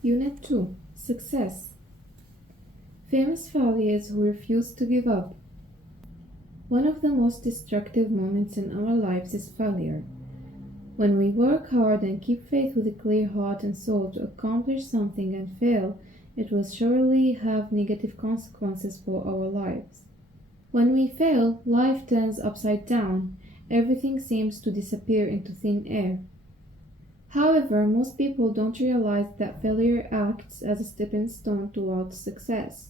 Unit 2. Success. Famous failures who refuse to give up. One of the most destructive moments in our lives is failure. When we work hard and keep faith with a clear heart and soul to accomplish something and fail, it will surely have negative consequences for our lives. When we fail, life turns upside down. Everything seems to disappear into thin air. However, most people don't realize that failure acts as a stepping stone towards success.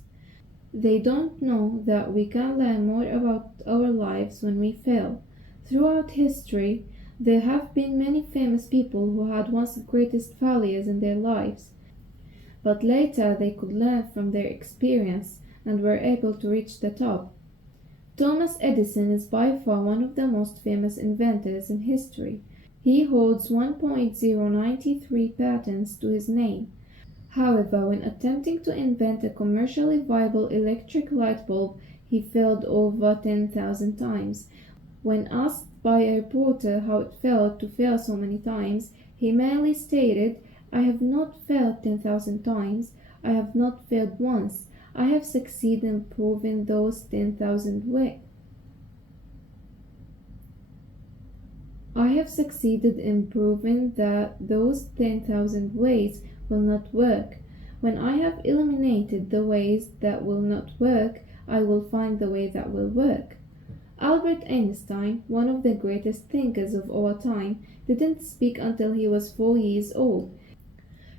They don't know that we can learn more about our lives when we fail. Throughout history, there have been many famous people who had once the greatest failures in their lives, but later they could learn from their experience and were able to reach the top. Thomas Edison is by far one of the most famous inventors in history. He holds 1.093 patents to his name. However, when attempting to invent a commercially viable electric light bulb, he failed over 10,000 times. When asked by a reporter how it felt to fail so many times, he merely stated, "I have not failed 10,000 times. I have not failed once. I have succeeded in proving those 10,000 ways. I have succeeded in proving that those 10,000 ways will not work. When I have eliminated the ways that will not work, I will find the way that will work." Albert Einstein, one of the greatest thinkers of our time, didn't speak until he was 4 years old.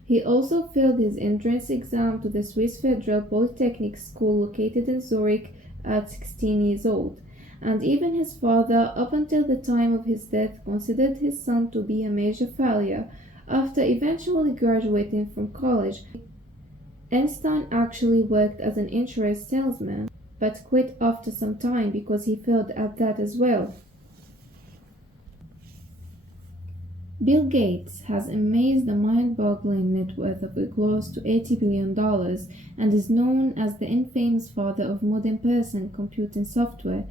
He also failed his entrance exam to the Swiss Federal Polytechnic School located in Zurich at 16 years old. And even his father, up until the time of his death, considered his son to be a major failure. After eventually graduating from college, Einstein actually worked as an insurance salesman, but quit after some time because he failed at that as well. Bill Gates has amassed a mind-boggling net worth of close to $80 billion and is known as the infamous father of modern personal computing software.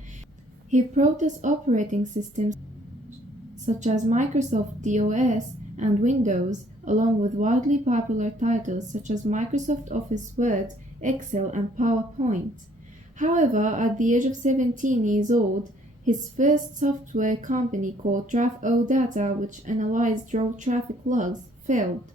He brought us operating systems such as Microsoft DOS and Windows, along with widely popular titles such as Microsoft Office Word, Excel, and PowerPoint. However, at the age of 17 years old, his first software company called Data, which analyzed road traffic logs, failed.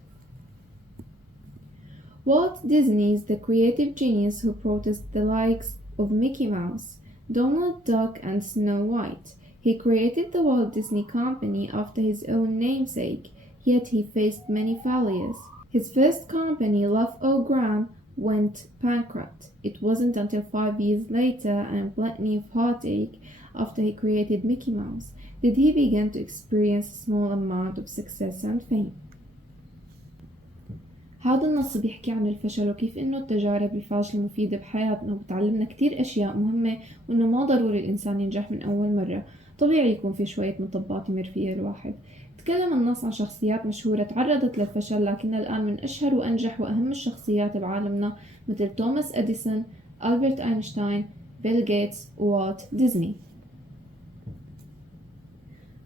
Walt Disney is the creative genius who brought us the likes of Mickey Mouse, Donald Duck, and Snow White. He created the Walt Disney Company after his own namesake, yet he faced many failures. His first company, Love O' Graham, went bankrupt. It wasn't until 5 years later, and plenty of heartache after he created Mickey Mouse, did he begin to experience a small amount of success and fame. هذا النص بيحكي عن الفشل وكيف إنه التجارب الفاشلة مفيدة بحياتنا وبتعلمنا كتير أشياء مهمة، وإنه ما ضروري الإنسان ينجح من أول مرة، طبيعي يكون في شوية مطبات يمر فيها الواحد. تكلم النص عن شخصيات مشهورة تعرضت للفشل لكنها الآن من أشهر وأنجح وأهم الشخصيات بعالمنا، مثل توماس أديسون، ألبرت أينشتاين، بيل غيتس، ووالت ديزني.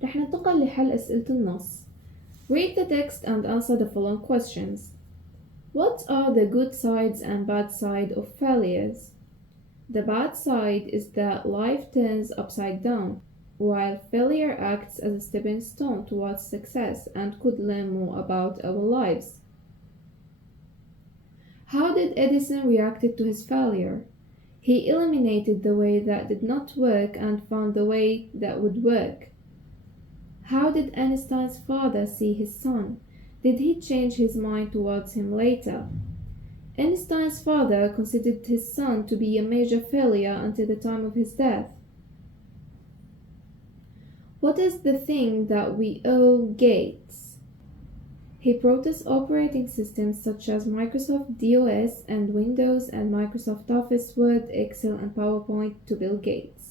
رح ننتقل لحل أسئلة النص. Read the text and answer the following questions. What are the good sides and bad side of failures? The bad side is that life turns upside down, while failure acts as a stepping stone towards success and could learn more about our lives. How did Edison react to his failure? He eliminated the way that did not work and found the way that would work. How did Einstein's father see his son? Did he change his mind towards him later? Einstein's father considered his son to be a major failure until the time of his death. What is the thing that we owe Gates? He brought us operating systems such as Microsoft DOS and Windows and Microsoft Office Word, Excel, and PowerPoint to Bill Gates.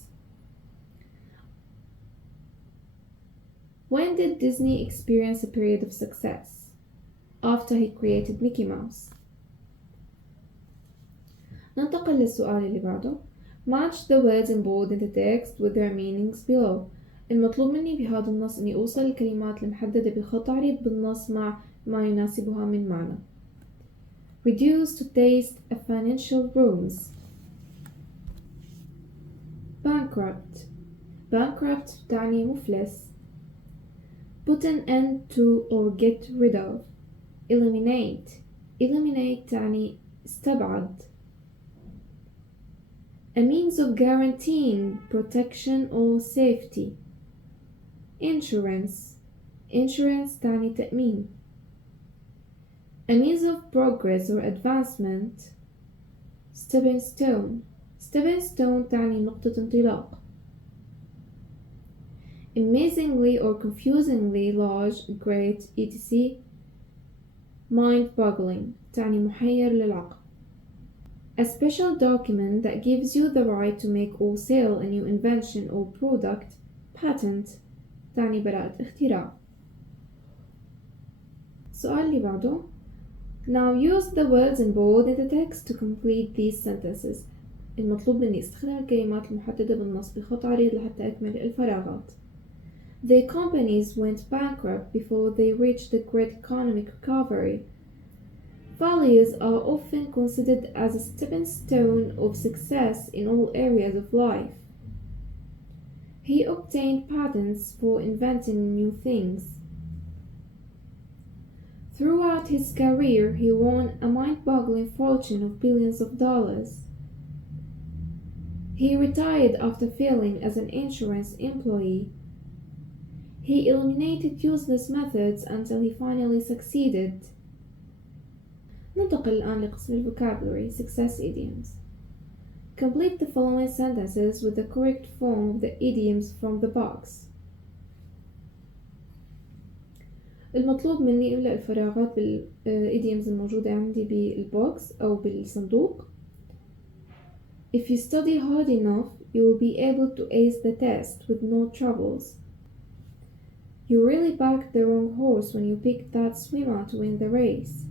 When did Disney experience a period of success? After he created Mickey Mouse. ننتقل للسؤال اللي بعده. Match the words in bold in the text with their meanings below. المطلوب مني بهذا النص إني أوصل الكلمات المحددة بخط عريض بالنص مع ما يناسبها من معنى. reduce to taste a financial ruins. bankrupt تعني مفلس. put an end to or get rid of. eliminate تعني استبعد. a means of guaranteeing protection or safety. insurance تعني تأمين. a means of progress or advancement. stepping stone تعني نقطة انطلاق. amazingly or confusingly large, great, etc. mind-boggling تعني محير للعقل. a special document that gives you the right to make or sell a new invention or product. patent تعني براءة اختراع. السؤال اللي بعده. Now use the words in bold in the text to complete these sentences. المطلوب مني استخدم الكلمات المحددة بالنص بخط عريض لحتى أكمل الفراغات. The companies went bankrupt before they reached the great economic recovery. Failures are often considered as a stepping stone of success in all areas of life. He obtained patents for inventing new things. Throughout his career, he won a mind-boggling fortune of billions of dollars. He retired after failing as an insurance employee. He eliminated useless methods until he finally succeeded. ننتقل الآن لقسم vocabulary, success idioms. Complete the following sentences with the correct form of the idioms from the box. المطلوب مني إملأ الفراغات بالإيديومز الموجودة عندي بالبوكس أو بالصندوق. If you study hard enough, you will be able to ace the test with no troubles. You really backed the wrong horse when you picked that swimmer to win the race.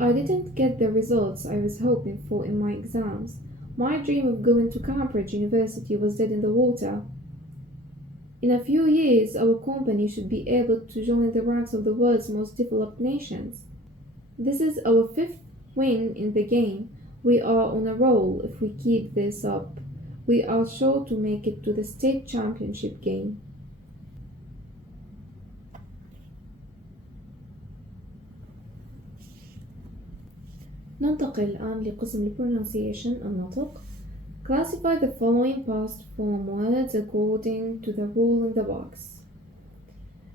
I didn't get the results I was hoping for in my exams. My dream of going to Cambridge University was dead in the water. In a few years, our company should be able to join the ranks of the world's most developed nations. This is our 5th win in the game. We are on a roll. If we keep this up, we are sure to make it to the state championship game. ننتقل الآن لقسم pronunciation النطق. Classify the following past form words according to the rule in the box.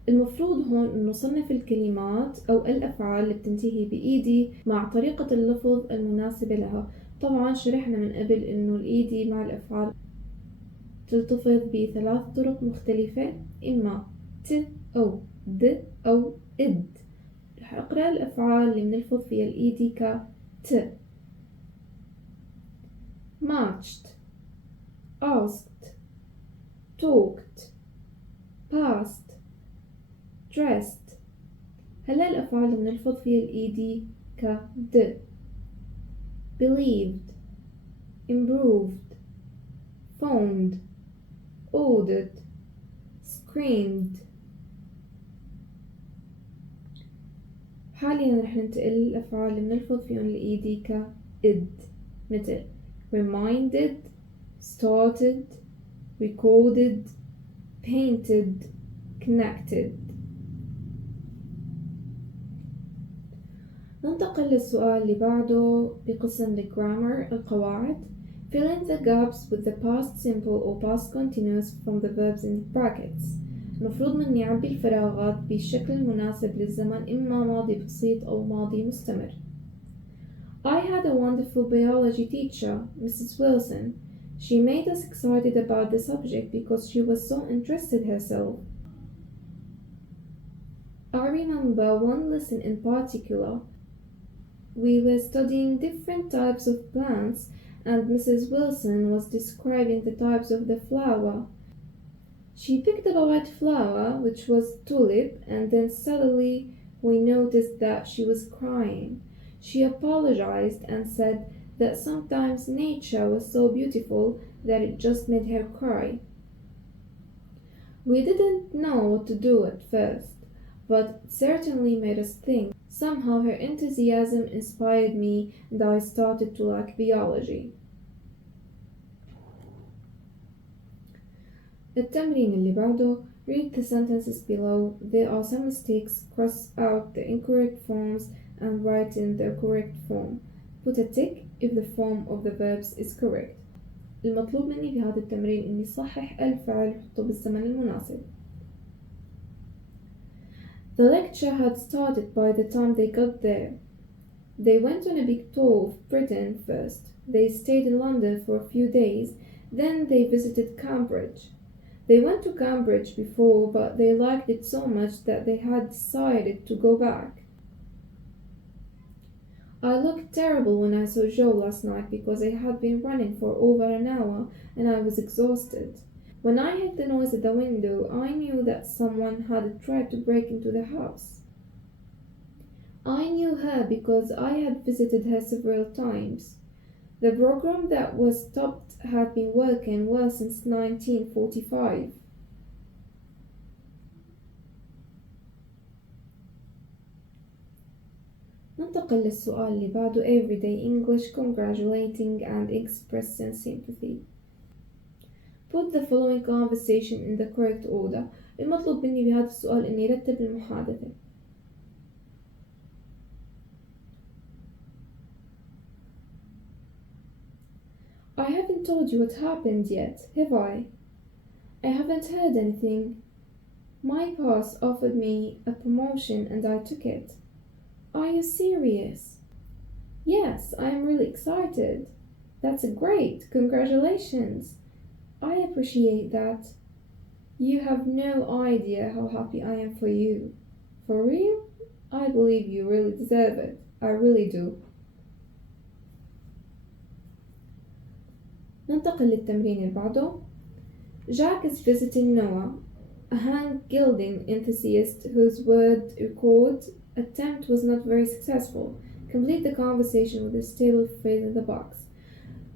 المفروض هون إنه نصنف الكلمات أو الأفعال اللي بتنتهي بإيدي مع طريقة اللفظ المناسبة لها. طبعا شرحنا من قبل إنه الإيدي مع الأفعال تلتفظ ب3 طرق مختلفة، إما ت أو د أو إد. رح أقرأ الأفعال اللي بنلفظ فيها الإيدي ك ت. matched, asked, talked, passed, dressed. هلا الأفعال اللي بنلفظ فيها الإيدي ك د. believed, improved, phoned, ordered, screamed. حاليا رح ننتقل للأفعال اللي بنلفظ فيهم الإيدي ك إد، مثل reminded, started, recorded, painted, connected. ننتقل للسؤال اللي بعده بقسم الجرامر القواعد. Fill in the gaps with the past simple or past continuous from the verbs in brackets. المفروض مني أعبي الفراغات بالشكل المناسب للزمن، إما ماضي بسيط أو ماضي مستمر. I had a wonderful biology teacher, Mrs. Wilson. She made us excited about the subject because she was so interested herself. I remember one lesson in particular. We were studying different types of plants, and Mrs. Wilson was describing the types of the flower. She picked a white flower, which was tulip, and then suddenly we noticed that she was crying. She apologized and said that sometimes nature was so beautiful that it just made her cry. We didn't know what to do at first. but it certainly made us think. Somehow her enthusiasm inspired me and I started to like biology. التمرين اللي بعده: read the sentences below. There are some mistakes. Cross out the incorrect forms and write in the correct form. Put a tick if the form of the verbs is correct. المطلوب مني بهذا التمرين إني صحح الفعل وحطه بالزمن المناسب. The lecture had started by the time they got there. They went on a big tour of Britain first. They stayed in London for a few days, then they visited Cambridge. They went to Cambridge before, but they liked it so much that they had decided to go back. I looked terrible when I saw Joe last night because I had been running for over an hour and I was exhausted. When I heard the noise at the window, I knew that someone had tried to break into the house. I knew her because I had visited her several times. The program that was stopped had been working well since 1945. ننتقل للسؤال اللي بعده: Everyday English, congratulating and expressing sympathy. Put the following conversation in the correct order. المطلوب مني بهذا السؤال إني رتب المحادثة. I haven't told you what happened yet, have I? I haven't heard anything. My boss offered me a promotion and I took it. Are you serious? Yes, I am really excited. That's great. Congratulations. I appreciate that. You have no idea how happy I am for you. For real? I believe you really deserve it. I really do. ننتقل للتمرين اللي بعده. Jack is visiting Noah, a hang-gilding enthusiast whose word record attempt was not very successful. Complete the conversation with a stable phrase in the box.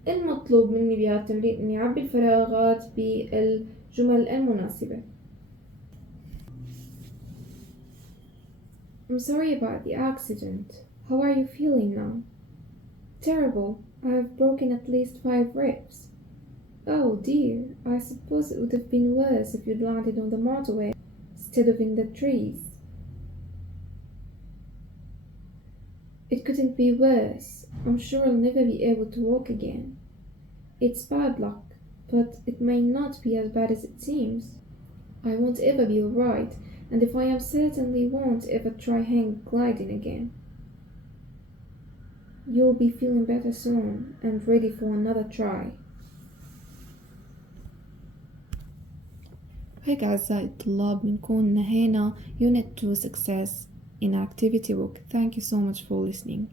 المطلوب مني بهذا التمرين إني أعبي الفراغات بالجمل المناسبة. I'm sorry about the accident. How are you feeling now? Terrible. I have broken at least 5 ribs. Oh dear, I suppose it would have been worse if you'd landed on the motorway instead of in the trees. It couldn't be worse. I'm sure I'll never be able to walk again. It's bad luck, but it may not be as bad as it seems. I won't ever be alright, and if I am certainly won't ever try hang gliding again. You'll be feeling better soon and ready for another try. هيك أعزائي الطلاب بنكون نهينا Unit 2 Success in Activity Book. Thank you so much for listening.